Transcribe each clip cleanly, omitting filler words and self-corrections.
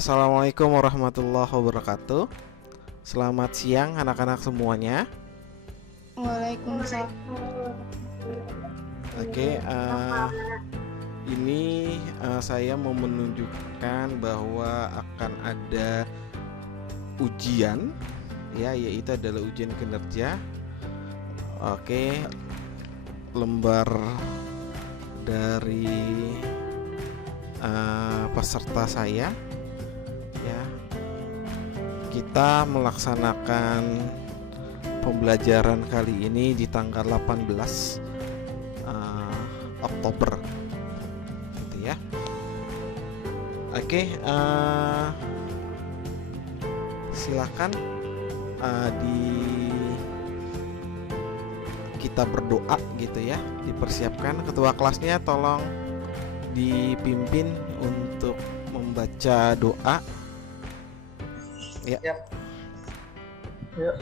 Assalamualaikum warahmatullahi wabarakatuh. Selamat siang anak-anak semuanya. Waalaikumsalam. Oke, ini saya mau menunjukkan bahwa akan ada ujian, ya, yaitu adalah ujian kinerja. Oke, lembar dari peserta saya, ya. Kita melaksanakan pembelajaran kali ini di tanggal 18 Oktober, gitu ya. Oke, silakan kita berdoa, gitu ya. Dipersiapkan ketua kelasnya, tolong dipimpin untuk membaca doa. Ya. Yuk,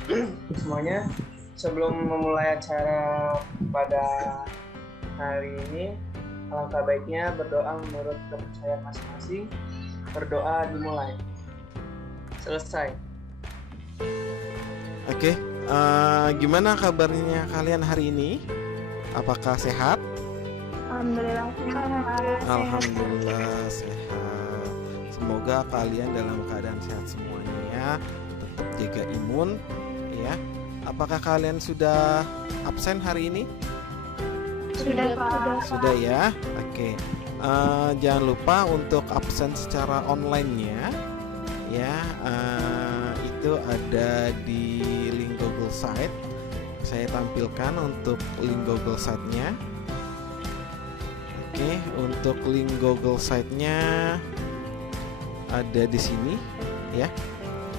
semuanya, sebelum memulai acara pada hari ini, alangkah baiknya berdoa menurut kepercayaan masing-masing. Berdoa dimulai. Selesai. Oke, gimana kabarnya kalian hari ini? Apakah sehat? Alhamdulillah sehat. Alhamdulillah sehat. Semoga kalian dalam keadaan sehat semuanya ya. Tetap jaga imun ya. Apakah kalian sudah absen hari ini? Sudah, Pak. Sudah ya. Oke. Jangan lupa untuk absen secara online-nya ya. Itu ada di link Google Site. Saya tampilkan untuk link Google Site-nya. Oke, untuk link Google Site-nya ada di sini ya.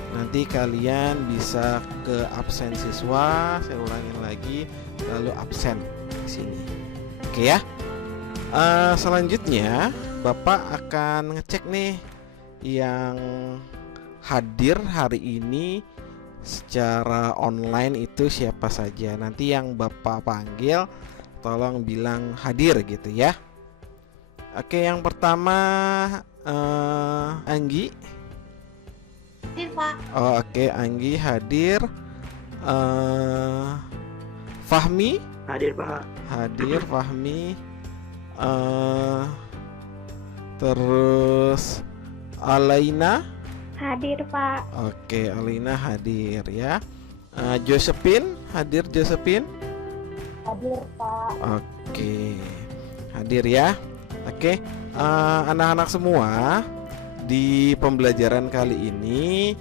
Nanti kalian bisa ke absen siswa, saya ulangin lagi, lalu absen di sini. Oke ya. Selanjutnya Bapak akan ngecek nih yang hadir hari ini secara online itu siapa saja. Nanti yang Bapak panggil tolong bilang hadir gitu ya. Oke, yang pertama Anggi. Hadir, Pak. Oh, oke, Anggi hadir. Fahmi Hadir, Pak. hadir. Fahmi. Terus Alaina. Hadir, Pak. Oke, Alaina hadir ya. Josephine hadir. Josephine. Hadir, Pak. Oke, hadir ya. Oke, anak-anak semua, di pembelajaran kali ini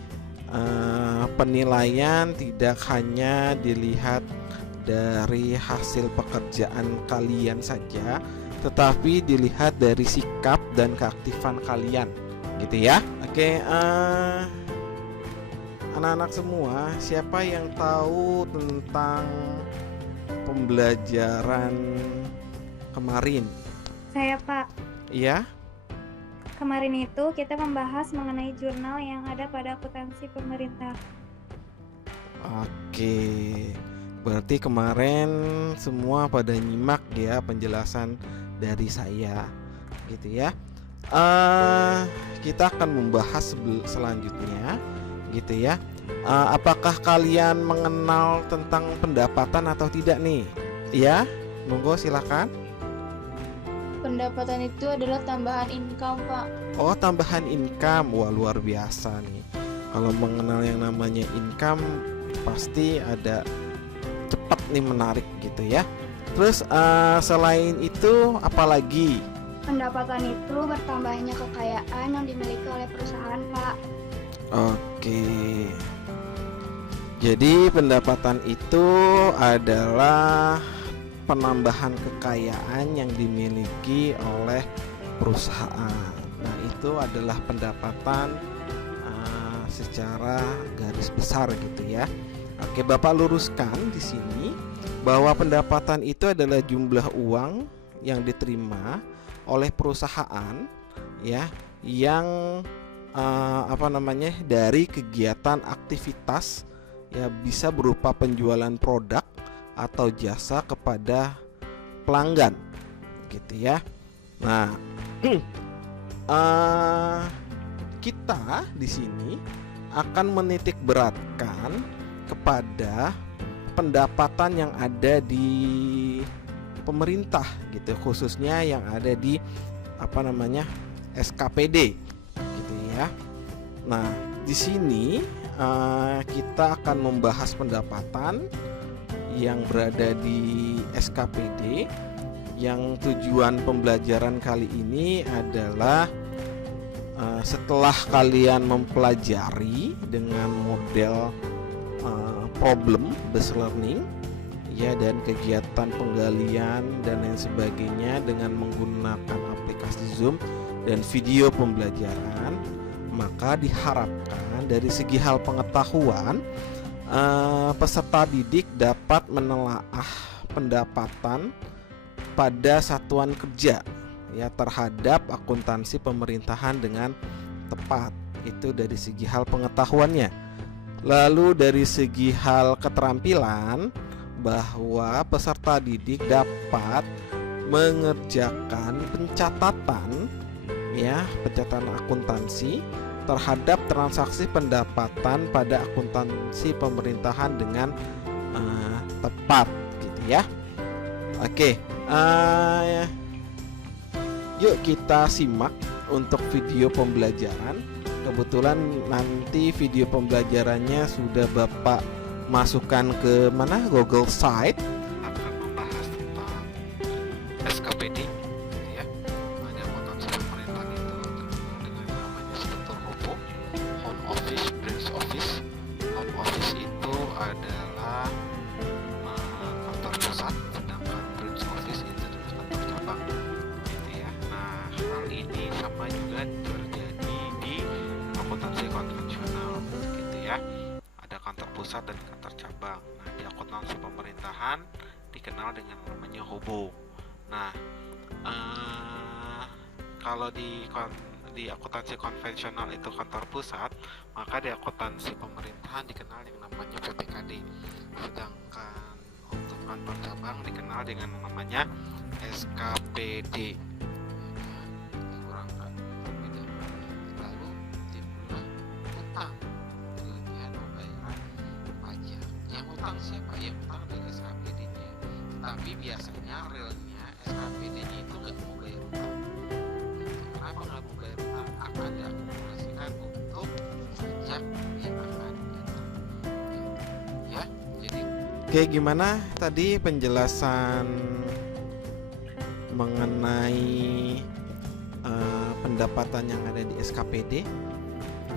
penilaian tidak hanya dilihat dari hasil pekerjaan kalian saja, tetapi dilihat dari sikap dan keaktifan kalian, gitu ya. Oke, anak-anak semua, siapa yang tahu tentang pembelajaran kemarin? Saya, Pak. Iya. Kemarin itu kita membahas mengenai jurnal yang ada pada akuntansi pemerintah. Oke, berarti kemarin semua pada nyimak ya penjelasan dari saya, gitu ya. Kita akan membahas selanjutnya, gitu ya. Apakah kalian mengenal tentang pendapatan atau tidak nih? Ya, monggo silakan. Pendapatan itu adalah tambahan income, Pak. Oh, tambahan income. Wah, luar biasa nih. Kalau mengenal yang namanya income, pasti ada cepat nih, menarik gitu ya. Terus selain itu apalagi? Pendapatan itu bertambahnya kekayaan yang dimiliki oleh perusahaan, Pak. Oke. Jadi pendapatan itu adalah penambahan kekayaan yang dimiliki oleh perusahaan. Nah, itu adalah pendapatan secara garis besar gitu ya. Oke, Bapak luruskan di sini bahwa pendapatan itu adalah jumlah uang yang diterima oleh perusahaan ya, yang dari kegiatan aktivitas ya, bisa berupa penjualan produk atau jasa kepada pelanggan, gitu ya. Nah, kita di sini akan menitik beratkan kepada pendapatan yang ada di pemerintah gitu, khususnya yang ada di SKPD gitu ya. Nah, di sini kita akan membahas pendapatan yang berada di SKPD. Yang tujuan pembelajaran kali ini adalah setelah kalian mempelajari dengan model problem based learning ya, dan kegiatan penggalian dan lain sebagainya dengan menggunakan aplikasi Zoom dan video pembelajaran, maka diharapkan dari segi hal pengetahuan peserta didik dapat menelaah pendapatan pada satuan kerja ya terhadap akuntansi pemerintahan dengan tepat. Itu dari segi hal pengetahuannya. Lalu dari segi hal keterampilan, bahwa peserta didik dapat mengerjakan pencatatan akuntansi terhadap transaksi pendapatan pada akuntansi pemerintahan dengan tepat gitu ya. Oke, yuk kita simak untuk video pembelajaran. Kebetulan nanti video pembelajarannya sudah Bapak masukkan ke Google Site. Akan membahas tentang SKPD ya. Ada akuntansi pemerintahan itu terkenal dengan namanya struktur HOPO, Home Office, Branch Office. Home Office itu adalah kantor pusat, sedangkan Branch Office itu adalah kantor cabang gitu ya. Nah, hal ini sama juga terjadi di akuntansi konvensional gitu ya. Ada kantor pusat dan kantor cabang. Nah, di akuntansi pemerintahan dikenal dengan namanya HOBO. Nah, kalau di akuntansi konvensional itu kantor pusat, maka di akuntansi pemerintahan dikenal yang namanya PPKD. Sedangkan untuk kantor cabang dikenal dengan namanya SKPD. Dikurangkan berbeda. Lalu timbullah utang. Kemudian pembayaran pajak. Yang utang siapa? Yang utang dari SKPD-nya. Tapi biasanya realnya SKPD-nya itu nggak mau bayar utang. Kenapa nggak mau bayar utang? Akan diakumulasikan untuk pajak yang akan datang. Ya, jadi oke, gimana tadi penjelasan mengenai pendapatan yang ada di SKPD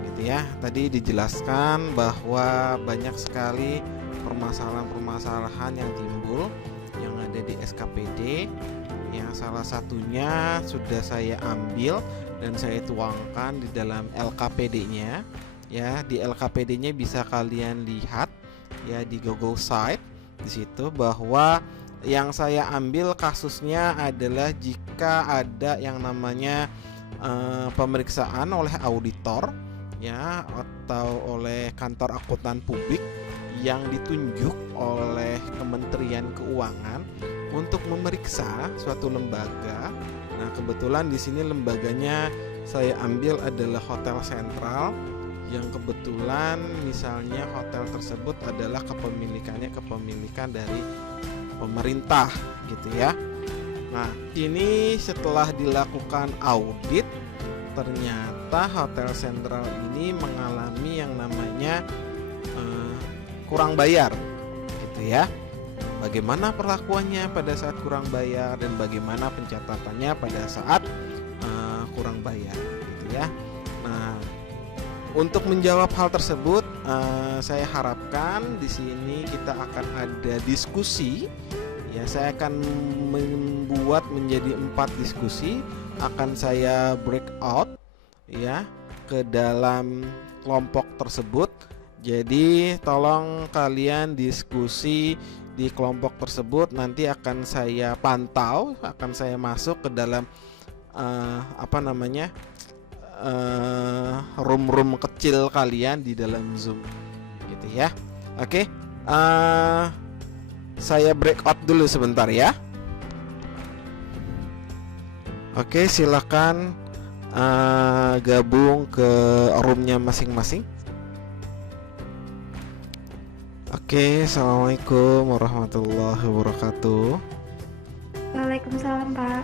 gitu ya. Tadi dijelaskan bahwa banyak sekali permasalahan-permasalahan yang timbul yang ada di SKPD. Yang salah satunya sudah saya ambil dan saya tuangkan di dalam LKPD-nya. Ya, di LKPD-nya bisa kalian lihat ya di Google Site di situ, bahwa yang saya ambil kasusnya adalah jika ada yang namanya pemeriksaan oleh auditor ya, atau oleh kantor akuntan publik yang ditunjuk oleh Kementerian Keuangan untuk memeriksa suatu lembaga. Nah, kebetulan di sini lembaganya saya ambil adalah Hotel Sentral, yang kebetulan misalnya hotel tersebut adalah kepemilikan dari pemerintah gitu ya. Nah, ini setelah dilakukan audit, ternyata Hotel Sentral ini mengalami yang namanya kurang bayar gitu ya. Bagaimana perlakuannya pada saat kurang bayar dan bagaimana pencatatannya pada saat kurang bayar gitu ya. Nah, untuk menjawab hal tersebut, saya harapkan di sini kita akan ada diskusi. Ya, saya akan membuat menjadi 4 diskusi. Akan saya break out ya ke dalam kelompok tersebut. Jadi tolong kalian diskusi di kelompok tersebut. Nanti akan saya pantau, akan saya masuk ke dalam room kecil kalian di dalam Zoom gitu ya. Oke, saya break out dulu sebentar ya. Oke, silakan gabung ke roomnya masing-masing. Oke, assalamualaikum warahmatullahi wabarakatuh. Waalaikumsalam, Pak.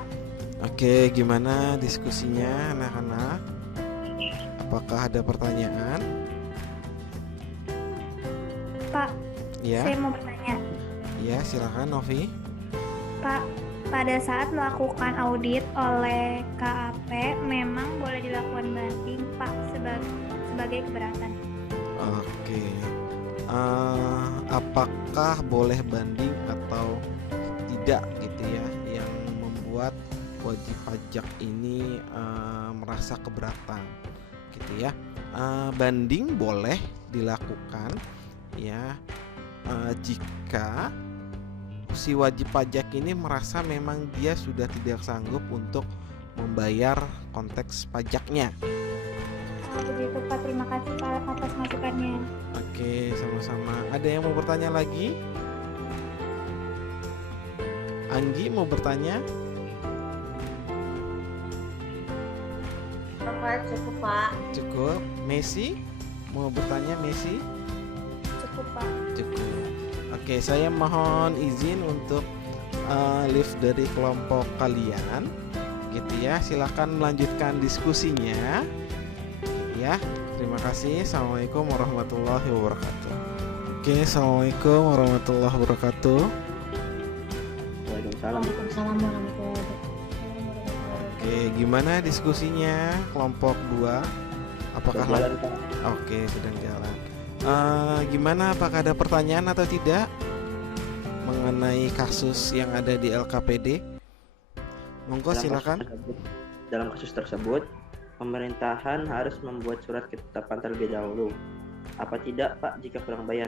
Oke, gimana diskusinya anak-anak? Apakah ada pertanyaan? Pak, Ya, saya mau bertanya. ya silakan Novi. Pak, pada saat melakukan audit oleh KAP memang boleh dilakukan banding, Pak, sebagai keberatan. Oke, apakah boleh banding atau tidak gitu ya, yang membuat wajib pajak ini merasa keberatan gitu ya. Banding boleh dilakukan ya jika si wajib pajak ini merasa memang dia sudah tidak sanggup untuk membayar konteks pajaknya. Begitu, Pak. Terima kasih, Pak, atas masukannya. Oke, sama-sama. Ada yang mau bertanya lagi? Anggi mau bertanya? Pak, cukup Pak. Cukup. Messi mau bertanya? Messi? Cukup, Pak. Cukup. Oke, saya mohon izin untuk lift dari kelompok kalian gitu ya. Silakan melanjutkan diskusinya ya. Terima kasih. Assalamualaikum warahmatullahi wabarakatuh. Oke, assalamualaikum warahmatullahi wabarakatuh. Waalaikumsalam. Waalaikumsalam warahmatullahi wabarakatuh. Oke, gimana diskusinya kelompok 2? Apakah Jalan, Pak. Oke, sedang jalan. Gimana, apakah ada pertanyaan atau tidak mengenai kasus yang ada di LKPD? Monggo silakan. Dalam kasus tersebut, pemerintahan harus membuat surat ketetapan terlebih dahulu. Apa tidak, Pak, jika kurang bayar?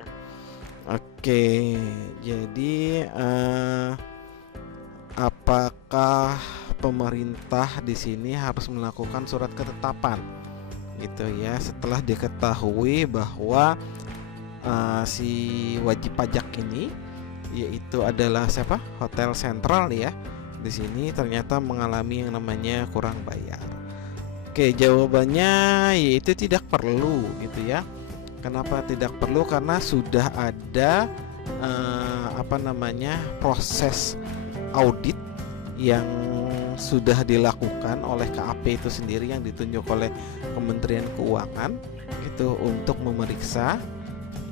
Oke, jadi apakah pemerintah di sini harus melakukan surat ketetapan gitu ya, setelah diketahui bahwa si wajib pajak ini yaitu adalah siapa? Hotel Sentral ya. Di sini ternyata mengalami yang namanya kurang bayar. Oke, jawabannya yaitu tidak perlu gitu ya. Kenapa tidak perlu? Karena sudah ada proses audit yang sudah dilakukan oleh KAP itu sendiri yang ditunjuk oleh Kementerian Keuangan gitu untuk memeriksa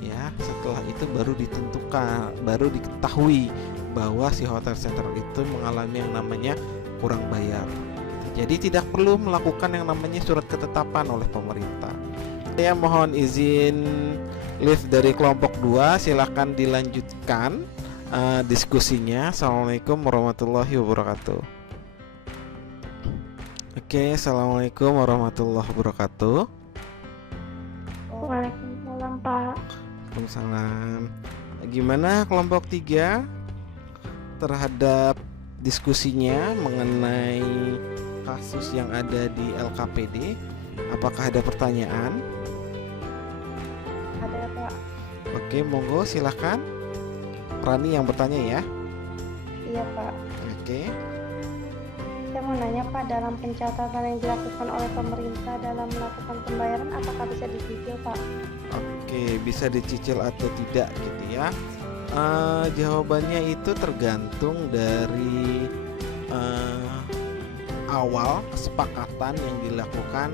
ya. Setelah itu baru ditentukan, baru diketahui bahwa si Hotel Sentral itu mengalami yang namanya kurang bayar. Jadi tidak perlu melakukan yang namanya surat ketetapan oleh pemerintah. Saya mohon izin lift dari kelompok 2, silakan dilanjutkan diskusinya. Assalamualaikum warahmatullahi wabarakatuh. Oke, assalamualaikum warahmatullahi wabarakatuh. Waalaikumsalam, Pak. Waalaikumsalam. Gimana kelompok 3 terhadap diskusinya mengenai kasus yang ada di LKPD? Apakah ada pertanyaan? Ada, Pak. Oke, monggo silakan. Rani yang bertanya ya. Iya, Pak. Oke. Saya mau nanya, Pak, dalam pencatatan yang dilakukan oleh pemerintah dalam melakukan pembayaran, apakah bisa dicicil, Pak? Oke, bisa dicicil atau tidak gitu ya. Jawabannya itu tergantung dari awal kesepakatan yang dilakukan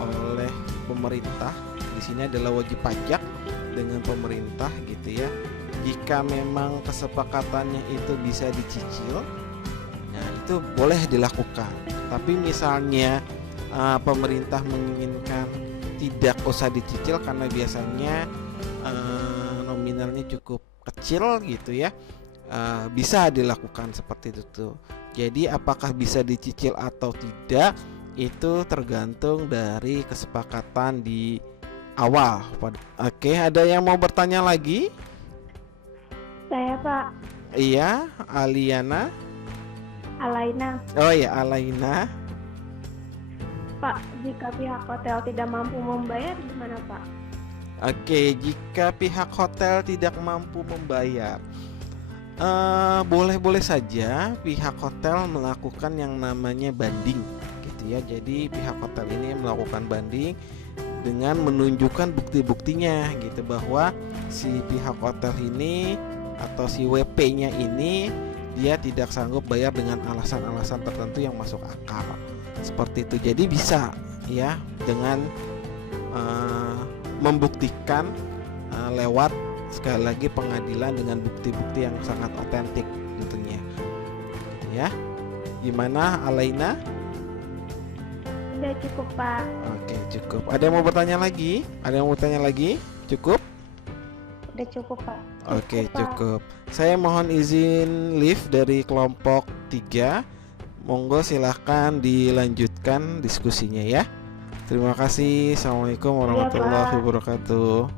oleh pemerintah. Di sini adalah wajib pajak dengan pemerintah gitu ya. Jika memang kesepakatannya itu bisa dicicil, nah itu boleh dilakukan. Tapi misalnya pemerintah menginginkan tidak usah dicicil karena biasanya nominalnya cukup kecil gitu ya, bisa dilakukan seperti itu tuh. Jadi apakah bisa dicicil atau tidak itu tergantung dari kesepakatan di awal. Oke, ada yang mau bertanya lagi? Saya, Pak. Iya, Aliana. Alaina. Oh ya, Alaina. Pak, jika pihak hotel tidak mampu membayar, gimana, Pak? Oke, jika pihak hotel tidak mampu membayar, boleh-boleh saja pihak hotel melakukan yang namanya banding, gitu gitu ya. Jadi pihak hotel ini melakukan banding dengan menunjukkan bukti-buktinya gitu, bahwa si pihak hotel ini atau si WP-nya ini dia tidak sanggup bayar dengan alasan-alasan tertentu yang masuk akal. Seperti itu. Jadi bisa ya dengan membuktikan lewat sekali lagi pengadilan dengan bukti-bukti yang sangat otentik tentunya. Ya. Gimana Alaina? Udah cukup, Pak. Oke, cukup. Ada yang mau bertanya lagi? Ada yang mau bertanya lagi? Cukup? Udah cukup, Pak. Oke, Pak. cukup. Saya mohon izin live dari kelompok 3. Monggo silahkan dilanjutkan diskusinya ya. Terima kasih. Assalamualaikum warahmatullahi Pak. wabarakatuh.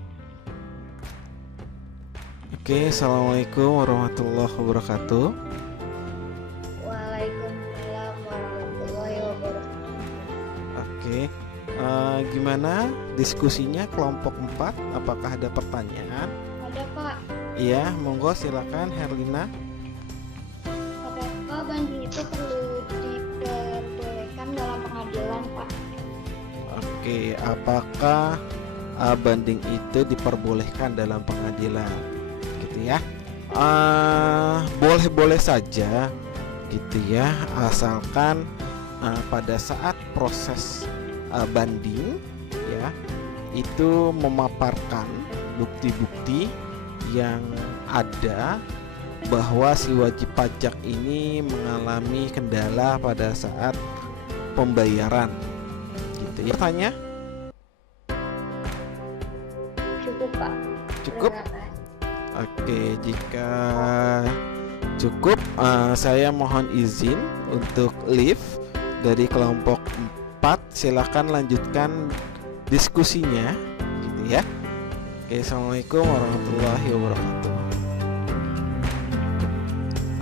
Oke, assalamualaikum warahmatullahi wabarakatuh. Waalaikumsalam warahmatullahi wabarakatuh. Oke, gimana diskusinya kelompok 4? Apakah ada pertanyaan? Ada, Pak. Iya, monggo silakan Herlina. Apakah banding itu perlu diperbolehkan dalam pengadilan, Pak? Oke, apakah banding itu diperbolehkan dalam pengadilan? Gitu ya. Boleh-boleh saja gitu ya, asalkan pada saat proses banding ya itu memaparkan bukti-bukti yang ada bahwa si wajib pajak ini mengalami kendala pada saat pembayaran gitu ya. Tanya? Cukup, Pak. Cukup? Oke, jika cukup, saya mohon izin untuk live dari kelompok 4. Silakan lanjutkan diskusinya gitu ya. Oke, assalamualaikum warahmatullahi wabarakatuh.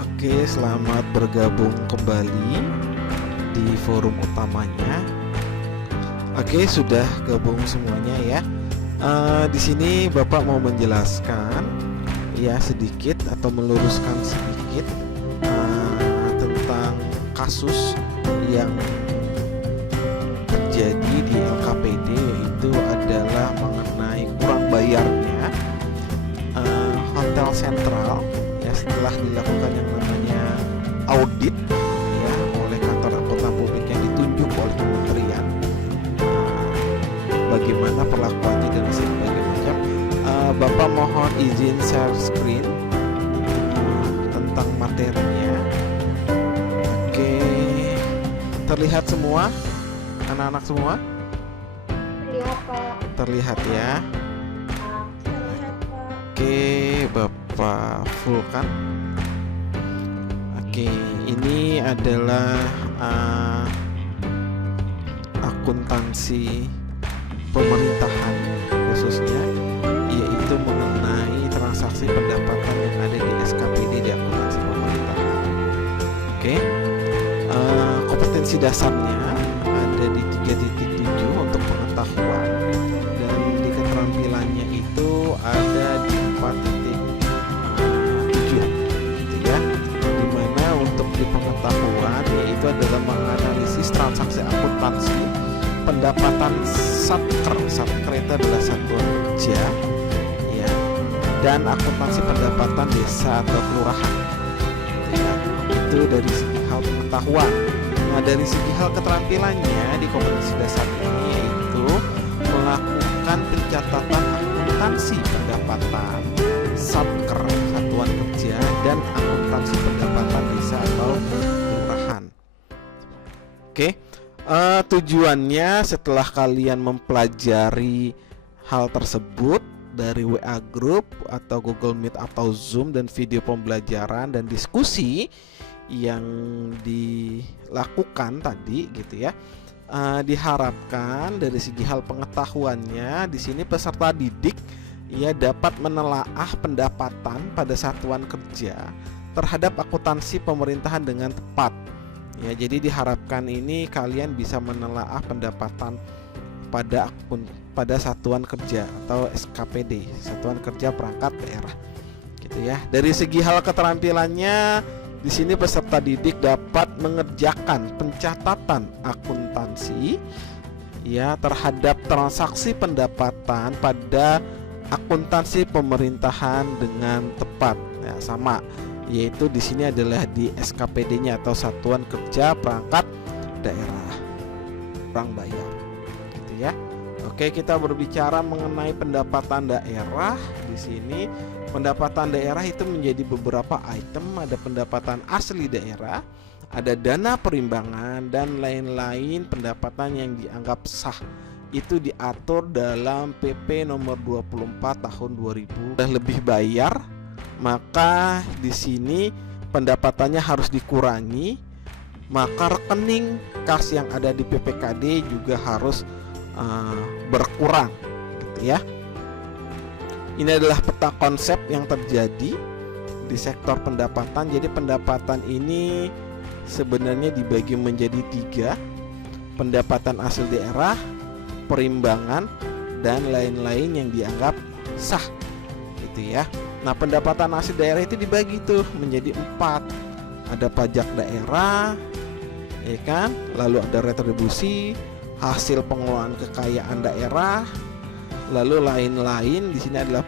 Oke, selamat bergabung kembali di forum utamanya. Oke, sudah gabung semuanya ya. Di sini Bapak mau menjelaskan ya sedikit atau meluruskan sedikit tentang kasus yang terjadi di LKPD, yaitu adalah mengenai kurang bayarnya Hotel Sentral ya setelah dilakukan yang namanya audit ya oleh kantor akuntan publik yang ditunjuk oleh kementerian. Bagaimana perlakuannya dan sebagainya macam. Bapak mohon izin share screen tentang materinya. Oke, terlihat semua anak-anak semua? Terlihat, Pak. Terlihat ya. Terlihat, Pak. Oke, Bapak full kan? Oke, ini adalah akuntansi pemerintahan khususnya, yaitu mengenai transaksi pendapatan yang ada di SKPD di akuntansi pemerintahan. Oke, kompetensi dasarnya ada di 3.7 untuk pengetahuan, dan di keterampilannya itu ada di 4.7 gitu ya, dimana untuk di pengetahuan yaitu adalah menganalisis transaksi akuntansi pendapatan satker itu adalah satuan kerja ya, dan akuntansi pendapatan desa atau kelurahan ya. Itu dari segi hal pengetahuan. Nah, dari segi hal keterampilannya di kompetensi dasar ini yaitu melakukan pencatatan akuntansi pendapatan satker satuan kerja dan akuntansi pendapatan desa atau kelurahan. Oke. Tujuannya setelah kalian mempelajari hal tersebut dari WA Group atau Google Meet atau Zoom dan video pembelajaran dan diskusi yang dilakukan tadi gitu ya, diharapkan dari segi hal pengetahuannya di sini peserta didik ia dapat menelaah pendapatan pada satuan kerja terhadap akuntansi pemerintahan dengan tepat. Ya, jadi diharapkan ini kalian bisa menelaah pendapatan pada satuan kerja atau SKPD, satuan kerja perangkat daerah. Gitu ya. Dari segi hal keterampilannya Di sini peserta didik dapat mengerjakan pencatatan akuntansi ya terhadap transaksi pendapatan pada akuntansi pemerintahan dengan tepat. Ya, sama, yaitu di sini adalah di SKPD-nya atau Satuan Kerja Perangkat Daerah, orang bayar, gitu ya. Oke, kita berbicara mengenai pendapatan daerah. Di sini pendapatan daerah itu menjadi beberapa item, ada pendapatan asli daerah, ada dana perimbangan dan lain-lain pendapatan yang dianggap sah. Itu diatur dalam PP nomor 24 tahun 2000. Sudah lebih bayar, maka di sini pendapatannya harus dikurangi, maka rekening kas yang ada di PPKD juga harus berkurang, gitu ya. Ini adalah peta konsep yang terjadi di sektor pendapatan. Jadi pendapatan ini sebenarnya dibagi menjadi 3: pendapatan asli daerah, perimbangan, dan lain-lain yang dianggap sah, gitu ya. Nah, pendapatan asli daerah itu dibagi tuh menjadi 4. Ada pajak daerah, ya kan? Lalu ada retribusi, hasil pengelolaan kekayaan daerah, lalu lain-lain. Di sini adalah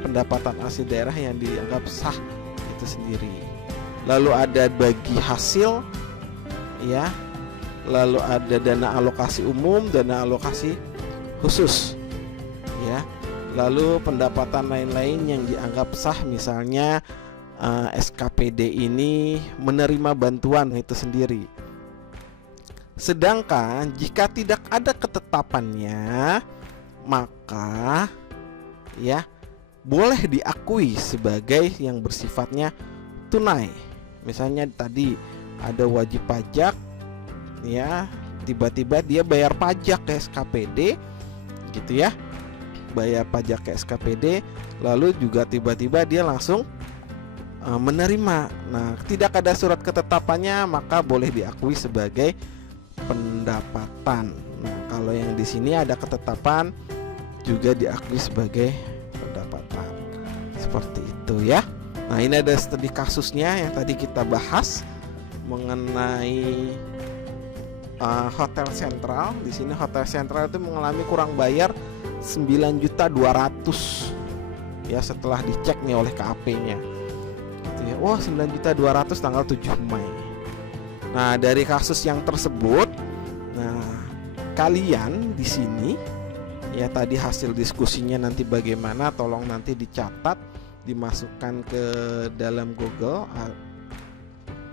pendapatan asli daerah yang dianggap sah itu sendiri. Lalu ada bagi hasil, ya. Lalu ada dana alokasi umum, dana alokasi khusus, ya. Lalu pendapatan lain-lain yang dianggap sah, misalnya SKPD ini menerima bantuan itu sendiri. Sedangkan jika tidak ada ketetapannya, maka ya boleh diakui sebagai yang bersifatnya tunai. Misalnya tadi ada wajib pajak, ya, tiba-tiba dia bayar pajak ke SKPD, gitu ya, bayar pajak ke SKPD, lalu juga tiba-tiba dia langsung menerima. Nah, tidak ada surat ketetapannya, maka boleh diakui sebagai pendapatan. Nah, kalau yang di sini ada ketetapan, juga diakui sebagai pendapatan. Seperti itu ya. Nah, ini ada studi kasusnya yang tadi kita bahas mengenai Hotel Sentral. Di sini Hotel Sentral itu mengalami kurang bayar 9.200.000 ya setelah dicek nih oleh KAP-nya. Gitu ya. Wah, 9.200.000 tanggal 7 Mei. Nah, dari kasus yang tersebut, nah, kalian di sini ya tadi hasil diskusinya nanti bagaimana, tolong nanti dicatat, dimasukkan ke dalam Google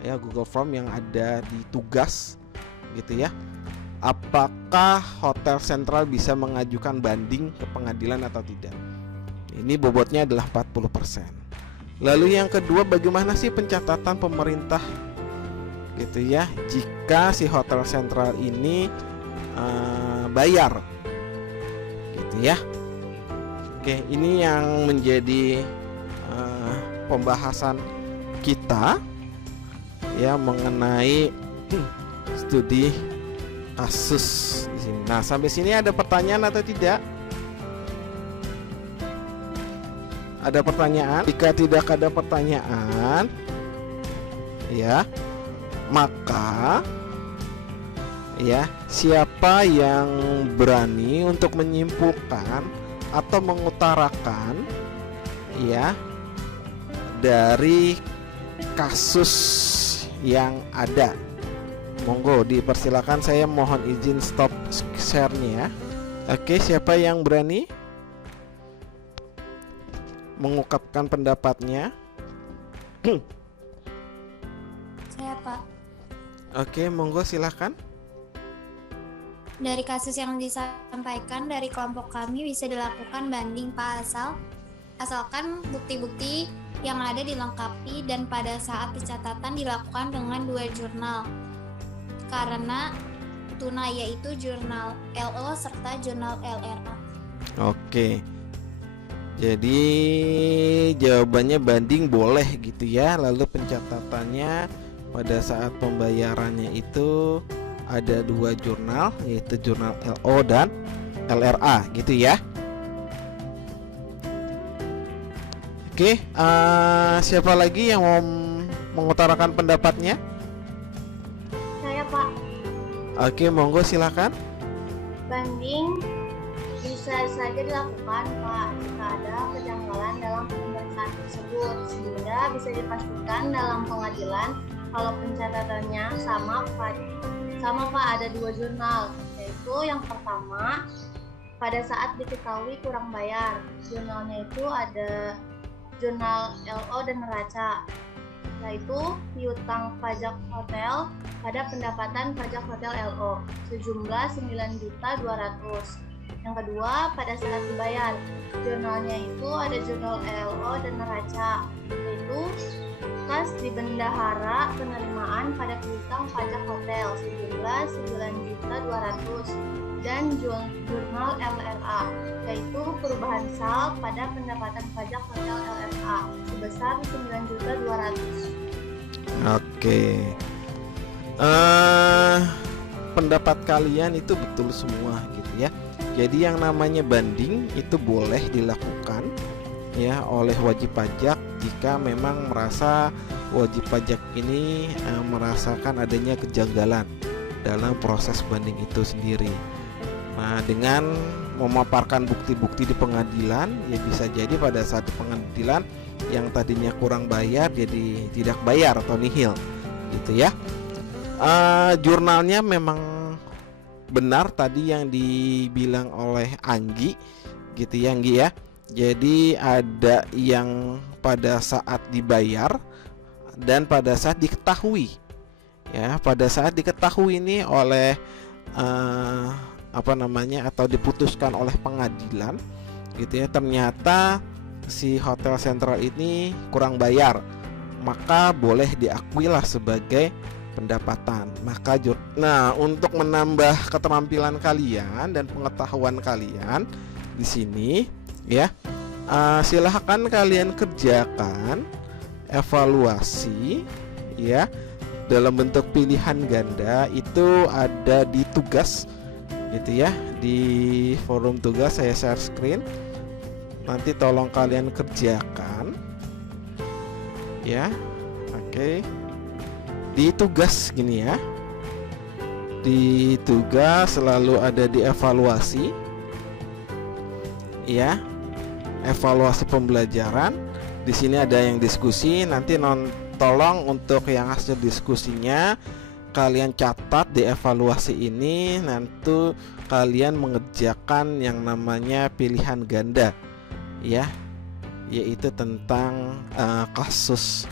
ya, Google Form yang ada di tugas, gitu ya. Apakah Hotel Sentral bisa mengajukan banding ke pengadilan atau tidak? Ini bobotnya adalah 40%. Lalu yang kedua, bagaimana sih pencatatan pemerintah, gitu ya, jika si Hotel Sentral ini bayar, gitu ya. Oke, ini yang menjadi pembahasan kita ya mengenai studi kasus di sini. Nah, sampai sini ada pertanyaan atau tidak? Ada pertanyaan? Jika tidak ada pertanyaan, ya, maka ya, siapa yang berani untuk menyimpulkan atau mengutarakan ya dari kasus yang ada? Monggo dipersilakan, saya mohon izin stop share-nya ya. Oke, siapa yang berani mengungkapkan pendapatnya? Saya, Pak. Oke, monggo silakan. Dari kasus yang disampaikan dari kelompok kami bisa dilakukan banding, Pak, asalkan bukti-bukti yang ada dilengkapi dan pada saat pencatatan dilakukan dengan 2 jurnal. Karena tunai yaitu jurnal LO serta jurnal LRA. Oke. Jadi jawabannya banding boleh gitu ya. Lalu pencatatannya pada saat pembayarannya itu ada 2 jurnal, yaitu jurnal LO dan LRA gitu ya. Oke, siapa lagi yang mau mengutarakan pendapatnya? Saya Pak, Oke, monggo silakan. banding bisa saja dilakukan Pak jika ada kejanggalan dalam pemeriksaan tersebut, sehingga bisa dipastikan dalam pengadilan kalau pencatatannya sama Pak ada 2 jurnal, yaitu yang pertama pada saat diketahui kurang bayar. Jurnalnya itu ada jurnal LO dan neraca, yaitu piutang pajak hotel pada pendapatan pajak hotel LO sejumlah 9.200.000. Yang kedua, pada saat dibayar. Jurnalnya itu ada jurnal LO dan neraca, yaitu kas di bendahara penerimaan pada piutang pajak hotel sejumlah 9.200.000 dan jurnal LRA, yaitu perubahan sal pada pendapatan pajak hotel LRA sebesar 9.200.000. Oke. Pendapat kalian itu betul semua gitu ya. Jadi yang namanya banding itu boleh dilakukan ya oleh wajib pajak jika memang merasa wajib pajak ini merasakan adanya kejanggalan dalam proses banding itu sendiri. Nah, dengan memaparkan bukti-bukti di pengadilan, ya bisa jadi pada saat di pengadilan yang tadinya kurang bayar jadi tidak bayar atau nihil gitu ya. Jurnalnya memang benar tadi yang dibilang oleh Anggi gitu ya, Anggi ya. Jadi ada yang pada saat dibayar dan pada saat diketahui ya, pada saat diketahui ini oleh atau diputuskan oleh pengadilan gitu ya, ternyata si Hotel Sentral ini kurang bayar, maka boleh diakuilah sebagai pendapatan. Nah, untuk menambah keterampilan kalian dan pengetahuan kalian di sini ya, silahkan kalian kerjakan evaluasi ya dalam bentuk pilihan ganda. Itu ada di tugas gitu ya, di forum tugas saya share screen. Nanti tolong kalian kerjakan ya. Oke. Di tugas gini ya, di tugas selalu ada di evaluasi ya, evaluasi pembelajaran. Di sini ada yang diskusi. Nanti tolong untuk yang hasil diskusinya kalian catat di evaluasi ini. Nanti kalian mengerjakan yang namanya pilihan ganda ya, yaitu tentang kasus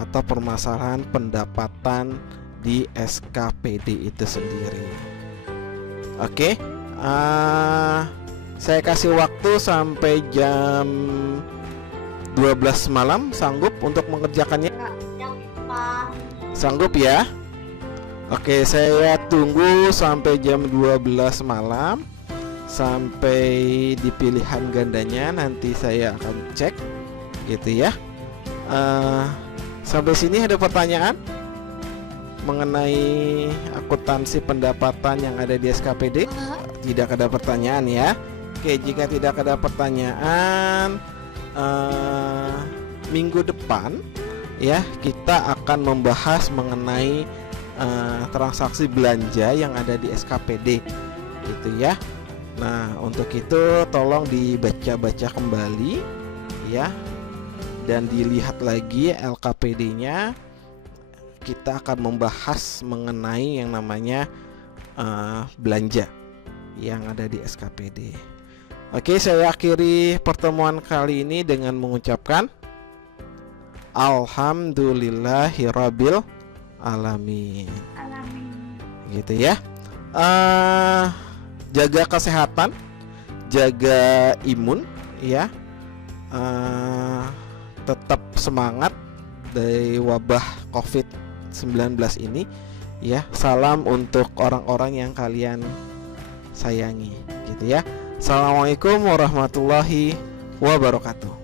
atau permasalahan pendapatan di SKPD itu sendiri. Oke, saya kasih waktu sampai jam 12 malam. Sanggup untuk mengerjakannya? Sanggup ya? Oke, saya tunggu sampai jam 12 malam sampai di pilihan gandanya. Nanti saya akan cek gitu ya. Sampai sini ada pertanyaan mengenai akuntansi pendapatan yang ada di SKPD? Tidak ada pertanyaan ya. Oke, jika tidak ada pertanyaan, minggu depan ya kita akan membahas mengenai transaksi belanja yang ada di SKPD gitu ya. Nah, untuk itu tolong dibaca-baca kembali ya, dan dilihat lagi LKPD-nya. Kita akan membahas mengenai yang namanya belanja yang ada di SKPD. Oke, saya akhiri pertemuan kali ini dengan mengucapkan Alhamdulillahirabbil alamin. Gitu ya. Jaga kesehatan, jaga imun ya. Tetap semangat dari wabah COVID-19 ini ya. Salam untuk orang-orang yang kalian sayangi gitu ya. Assalamualaikum warahmatullahi wabarakatuh.